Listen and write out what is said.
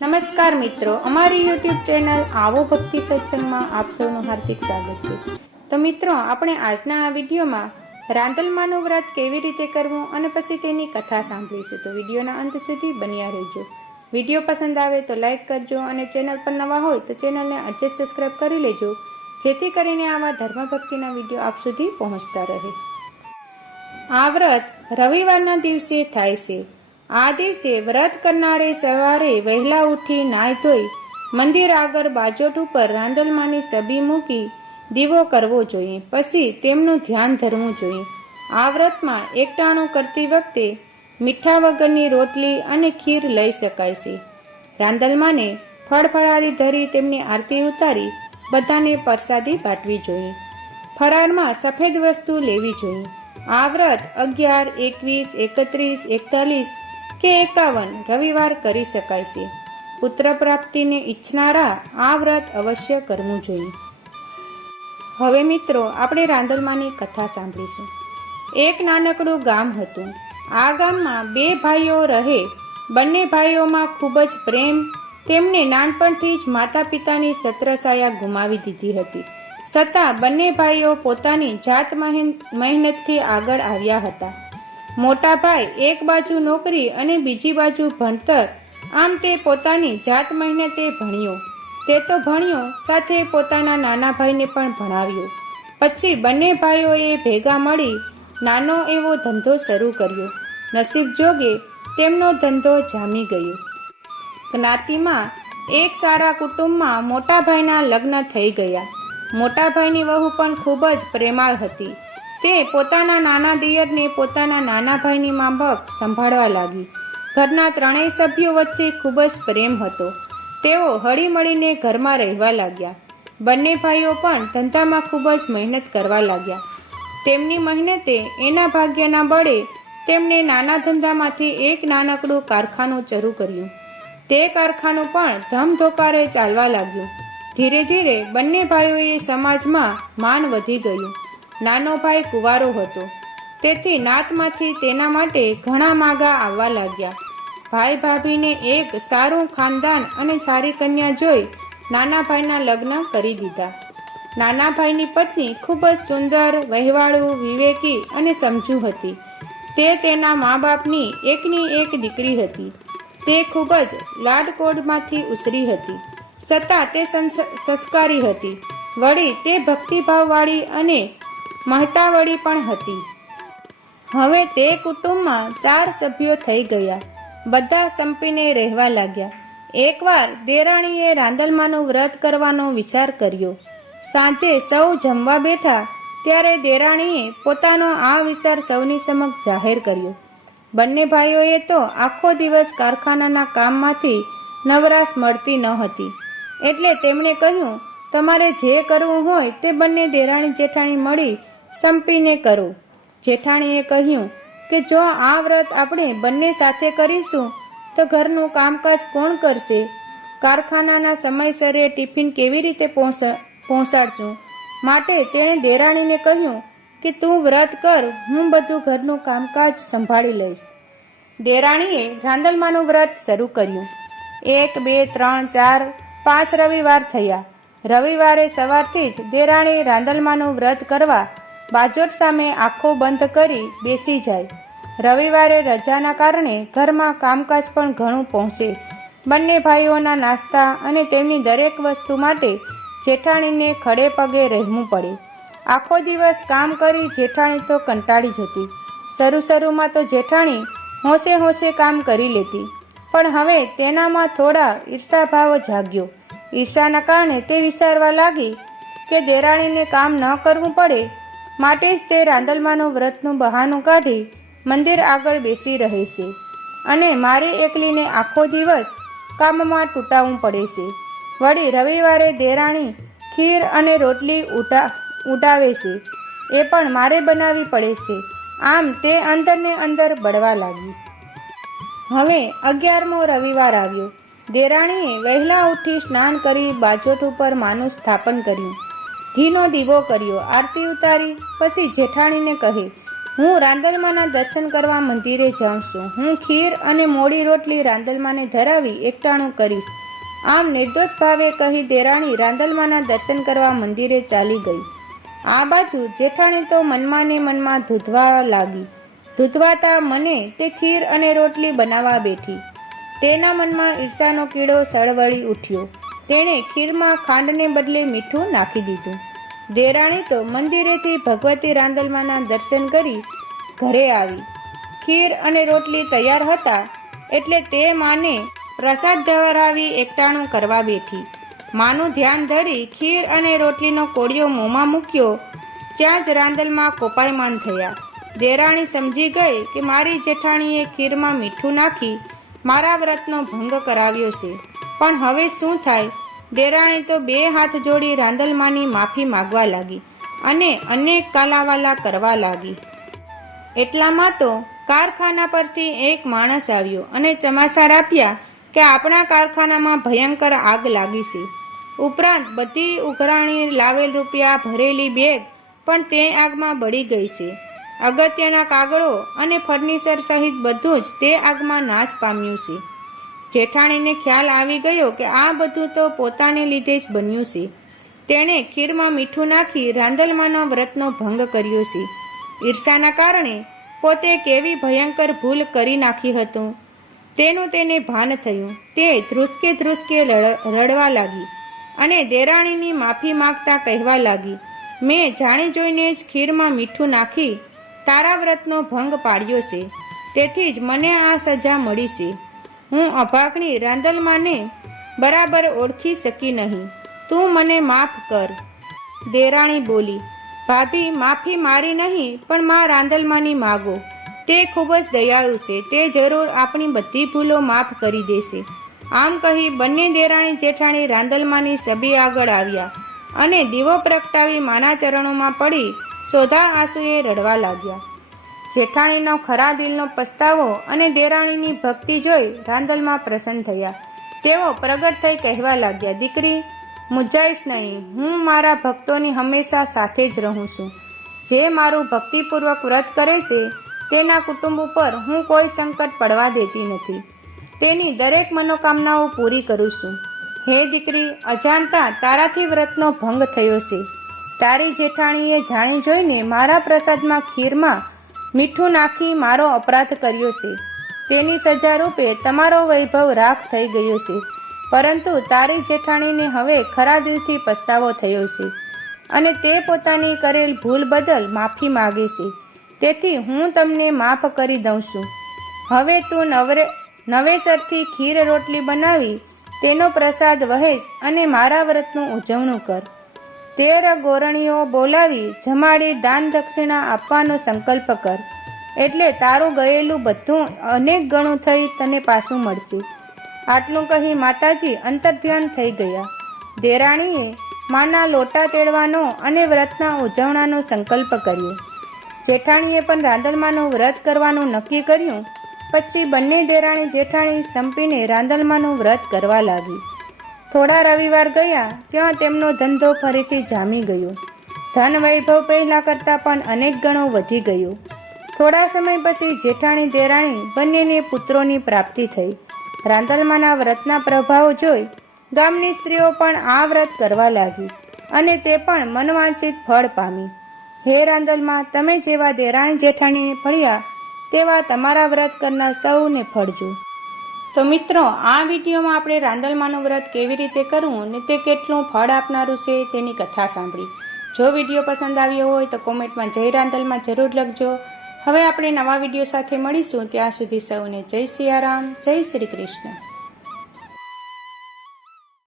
નમસ્કાર મિત્રો, અમારી યુટ્યુબ ચેનલ આવો ભક્તિ સત્સંગમાં આપ સૌનું હાર્દિક સ્વાગત છે. તો મિત્રો, આપણે આજના આ વિડીયોમાં રાંદલમાનું વ્રત કેવી રીતે કરવું અને પછી તેની કથા સાંભળીશું. તો વિડીયોના અંત સુધી બન્યા રહેજો. વીડિયો પસંદ આવે તો લાઇક કરજો અને ચેનલ પર નવા હોય તો ચેનલને આજે સબસ્ક્રાઈબ કરી લેજો, જેથી કરીને આવા ધર્મ ભક્તિના વીડિયો આપ સુધી પહોંચતા રહે. આ વ્રત રવિવારના દિવસે થાય છે. આ દિવસે વ્રત કરનારે સવારે વહેલા ઉઠી નાહી ધોઈ મંદિર આગળ બાજોટ ઉપર રાંદલમાની સબી મૂકી દીવો કરવો જોઈએ. પછી તેમનું ધ્યાન ધરવું જોઈએ. આ વ્રતમાં એકટાણું કરતી વખતે મીઠા વગરની રોટલી અને ખીર લઈ શકાય છે. રાંદલમાને ફળફળારી ધરી તેમની આરતી ઉતારી બધાને પ્રસાદી બાટવી જોઈએ. ફરારમાં સફેદ વસ્તુ લેવી જોઈએ. આ વ્રત અગિયાર, એકવીસ, એકત્રીસ, એકતાલીસ કે એકાવન રવિવાર કરી શકાય છે. પુત્ર પ્રાપ્તિને ઈચ્છનારા આ વ્રત અવશ્ય કરવું જોઈએ. હવે મિત્રો, આપણે રાંદલમાની કથા સાંભળીશું. એક નાનકડું ગામ હતું. આ ગામમાં બે ભાઈઓ રહે. બંને ભાઈઓમાં ખૂબ જ પ્રેમ. તેમને નાનપણથી જ માતા પિતાની છત્રછાયા ગુમાવી દીધી હતી. છતાં બંને ભાઈઓ પોતાની જાત મહેન- મહેનતથી આગળ આવ્યા હતા. મોટા ભાઈ એક બાજુ નોકરી અને બીજી બાજુ ભણતર. આમ તે પોતાની જાત મહેનતે ભણ્યો. તે તો ભણ્યો, સાથે પોતાના નાના ભાઈને પણ ભણાવ્યો. પછી બંને ભાઈઓએ ભેગા મળી નાનો એવો ધંધો શરૂ કર્યો. નસીબ જોગે તેમનો ધંધો જામી ગયો. જ્ઞાતિમાં એક સારા કુટુંબમાં મોટા ભાઈના લગ્ન થઈ ગયા. મોટા ભાઈની વહુ પણ ખૂબ જ પ્રેમાળ હતી. તે પોતાના નાના દિયરને પોતાના નાના ભાઈની માંભક સંભાળવા લાગી. ઘરના ત્રણેય સભ્યો વચ્ચે ખૂબ જ પ્રેમ હતો. તેઓ હળીમળીને ઘરમાં રહેવા લાગ્યા. બંને ભાઈઓ પણ ધંધામાં ખૂબ જ મહેનત કરવા લાગ્યા. તેમની મહેનતે એના ભાગ્યના બળે તેમણે નાના ધંધામાંથી એક નાનકડું કારખાનું શરૂ કર્યું. તે કારખાનું પણ ધમધોકારે ચાલવા લાગ્યું. ધીરે ધીરે બંને ભાઈઓએ સમાજમાં માન વધી ગયું. નાનો ભાઈ કુંવારો હતો. તેથી નાતમાંથી તેના માટે ઘણા માગા આવવા લાગ્યા. ભાઈ ભાભીને એક સારું ખાનદાન અને સારી કન્યા જોઈ નાના ભાઈના લગ્ન કરી દીધા. નાના ભાઈની પત્ની ખૂબ જ સુંદર, વહેવાળું, વિવેકી અને સમજુ હતી. તે તેના મા બાપની એકની એક દીકરી હતી. તે ખૂબ જ લાડકોડમાંથી ઉસરી હતી. છતાં તે સંસ- સંસ્કારી હતી. વળી તે ભક્તિભાવવાળી અને મહતાવળી પણ હતી. હવે તે કુટુંબમાં ચાર સભ્યો થઈ ગયા. બધા સંપીને રહેવા લાગ્યા. એકવાર દેરાણીએ રાંદલમાનું વ્રત કરવાનો વિચાર કર્યો. સાંજે સૌ જમવા બેઠા ત્યારે દેરાણીએ પોતાનો આ વિચાર સૌની સમક્ષ જાહેર કર્યો. બંને ભાઈઓએ તો આખો દિવસ કારખાનાના કામમાંથી નવરાશ મળતી ન હતી. એટલે તેમણે કહ્યું, તમારે જે કરવું હોય તે બંને દેરાણી જેઠાણી મળી સંપીને કરો. જેઠાણીએ કહ્યું કે જો આ વ્રત આપણે બંને સાથે કરીશું, તો ઘરનું કામકાજ કોણ કરશે? કારખાનાના સમયસરે ટિફિન કેવી રીતે પહોંચ- પહોંચાડશું માટે તેણે દેરાણીને કહ્યું કે તું વ્રત કર, હું બધું ઘરનું કામકાજ સંભાળી લઈશ. દેરાણીએ રાંદલમાનું વ્રત શરૂ કર્યું. એક, બે, ત્રણ, ચાર, પાંચ રવિવાર થયા. રવિવારે સવારથી જ દેરાણી રાંદલમાનું વ્રત કરવા બાજોટ સામે આંખો બંધ કરી બેસી જાય. રવિવારે રજાના કારણે ઘરમાં કામકાજ પણ ઘણું પહોંચે. બંને ભાઈઓના નાસ્તા અને તેમની દરેક વસ્તુ માટે જેઠાણીને ખડે પગે રહેવું પડે. આખો દિવસ કામ કરી જેઠાણી તો કંટાળી જતી. શરૂ શરૂમાં તો જેઠાણી હોંશે હોંશે કામ કરી લેતી. પણ હવે તેનામાં થોડા ઈર્ષાભાવ જાગ્યો. ઈર્ષાના કારણે તે વિચારવા લાગી કે દેરાણીને કામ ન કરવું પડે માટે જ તે રાંદલમાનું વ્રતનું બહાનું કાઢી મંદિર આગળ બેસી રહે છે. અને મારે એકલીને આખો દિવસ કામમાં તૂટાવવું પડે છે. વળી રવિવારે દેરાણી ખીર અને રોટલી ઉઠા ઉડાવે છે. એ પણ મારે બનાવવી પડે છે. આમ તે અંદરને અંદર બળવા લાગી હવે અગિયારમો રવિવાર આવ્યો. દેરાણીએ વહેલા ઉઠી સ્નાન કરી બાજોટ ઉપર માનું સ્થાપન કર્યું. ઘીનો દીવો કર્યો. આરતી ઉતારી. પછી જેઠાણીને કહે, હું રાંદલમાના દર્શન કરવા મંદિરે જાઉં છું. હું ખીર અને મોડી રોટલી રાંદલમાને ધરાવી એકટાણું કરીશ. આમ નિર્દોષ ભાવે કહી દેરાણી રાંદલમાના દર્શન કરવા મંદિરે ચાલી ગઈ. આ બાજુ જેઠાણી તો મનમાં ને મનમાં ધૂધવા લાગી. ધૂધવાતા મને તે ખીર અને રોટલી બનાવવા બેઠી. તેના મનમાં ઈર્ષાનો કીડો સળવળી ઉઠ્યો. તેણે ખીરમાં ખાંડને બદલે મીઠું નાખી દીધું. દેરાણી તો મંદિરેથી ભગવતી રાંદલમાના દર્શન કરી ઘરે આવી. ખીર અને રોટલી તૈયાર હતા એટલે તે માને પ્રસાદ ધરાવી એકટાણું કરવા બેઠી. માનું ધ્યાન ધરી ખીર અને રોટલીનો કોળિયો મોંમાં મૂક્યો. ત્યાં જ રાંદલમાં કોપાયમાન થયા. દેરાણી સમજી ગઈ કે મારી જેઠાણીએ ખીરમાં મીઠું નાખી મારા વ્રતનો ભંગ કરાવ્યો છે. પણ હવે શું થાય? દેરાણી તો બે હાથ જોડી રાંદલમાની માફી માગવા લાગી અને અનેક કાલાવાલા કરવા લાગી. એટલામાં તો કારખાના પરથી એક માણસ આવ્યો અને ચમાસાર આપ્યા કે આપણા કારખાનામાં ભયંકર આગ લાગી છે. ઉપરાંત બધી ઉઘરાણી લાવેલ રૂપિયા ભરેલી બેગ પણ તે આગમાં બળી ગઈ છે. અગત્યના કાગળો અને ફર્નિચર સહિત બધું જ તે આગમાં નાશ પામ્યું છે. જેઠાણીને ખ્યાલ આવી ગયો કે આ બધું તો પોતાને લીધે જ બન્યું છે. તેણે ખીરમાં મીઠું નાખી રાંદલમાના વ્રતનો ભંગ કર્યો છે. ઈર્ષાના કારણે પોતે કેવી ભયંકર ભૂલ કરી નાખી હતું. તેનું તેને ભાન થયું. તે ધ્રુસકે ધ્રુસકે રડવા લાગી અને દેરાણીની માફી માગતા કહેવા લાગી, મેં જાણી જોઈને જ ખીરમાં મીઠું નાખી તારા વ્રતનો ભંગ પાડ્યો છે. તેથી જ મને આ સજા મળી છે. હું અભાગણી રાંદલમાને બરાબર ઓળખી શકી નહીં. તું મને માફ કર. દેરાણી બોલી, ભાભી, માફી મારી નહીં, પણ મા રાંદલમાની માગો. તે ખૂબ જ દયાળુ છે. તે જરૂર આપણી બધી ભૂલો માફ કરી દેશે. આમ કહી બંને દેરાણી જેઠાણી રાંદલમાની સભી આગળ આવ્યા અને દીવો પ્રગટાવી માના ચરણોમાં પડી, સોધા આંસુએ રડવા લાગ્યા. જેઠાણીનો ખરા દિલનો પસ્તાવો અને દેરાણીની ભક્તિ જોઈ રાંદલમાં પ્રસન્ન થયા. તેઓ પ્રગટ થઈ કહેવા લાગ્યા, દીકરી, મુજાઈશ નહીં. હું મારા ભક્તોની હંમેશા સાથે જ રહું છું. જે મારું ભક્તિપૂર્વક વ્રત કરે છે, તેના કુટુંબ ઉપર હું કોઈ સંકટ પડવા દેતી નથી. તેની દરેક મનોકામનાઓ પૂરી કરું છું. હે દીકરી, અજાણતા તારાથી વ્રતનો ભંગ થયો છે. તારી જેઠાણીએ જાણી જોઈને મારા પ્રસાદમાં ખીરમાં મીઠું નાખી મારો અપરાધ કર્યો છે. તેની સજા રૂપે તમારો વૈભવ રાખ થઈ ગયો છે. પરંતુ તારી જેઠાણીને હવે ખરા દિલથી પસ્તાવો થયો છે. અને તે પોતાની કરેલ ભૂલ બદલ માફી માગે છે. તેથી હું તમને માફ કરી દઉં છું. હવે તું નવરે, નવેસરથી ખીર રોટલી બનાવી, તેનો પ્રસાદ વહેશ અને મારા વ્રતનું ઉજવણું કર. તેર ગોરણીઓ બોલાવી જમાડી દાન દક્ષિણા આપવાનો સંકલ્પ કર. એટલે તારું ગયેલું બધું અનેક ગણું થઈ તને પાછું મળશે. આટલું કહી માતાજી અંતર્ધ્યાન થઈ ગયા. દેરાણીએ માના લોટા તેડવાનો અને વ્રતના ઉજવણાનો સંકલ્પ કર્યો. જેઠાણીએ પણ રાંદલમાનું વ્રત કરવાનું નક્કી કર્યું. પછી બંને દેરાણી જેઠાણી સંપીને રાંદલમાનું વ્રત કરવા લાગી. થોડા રવિવાર ગયા, ત્યાં તેમનો ધંધો ફરીથી જામી ગયો. ધન વૈભવ પહેલા કરતાં પણ અનેક ગણો વધી ગયો. થોડા સમય પછી જેઠાણી દેરાણી બંનેને પુત્રોની પ્રાપ્તિ થઈ. રાંદલમાના વ્રતના પ્રભાવ જોઈ ગામની સ્ત્રીઓ પણ આ વ્રત કરવા લાગી અને તે પણ મનવાંચિત ફળ પામી. હે રાંદલમાં તમે જેવા દેરાણી જેઠાણીને ફળ્યા તેવા તમારા વ્રત કરનાર સૌને ફળજો તો મિત્રો, આ વિડીયોમાં આપણે રાંદલમાનું વ્રત કેવી રીતે કરવું અને તે કેટલું ફળ આપનારું છે તેની કથા સાંભળી. જો વીડિયો પસંદ આવ્યો હોય તો કોમેન્ટમાં જય રાંદલમાં જરૂર લખજો. હવે આપણે નવા વીડિયો સાથે મળીશું. ત્યાં સુધી સૌને જય સિયારામ, જય શ્રી કૃષ્ણ.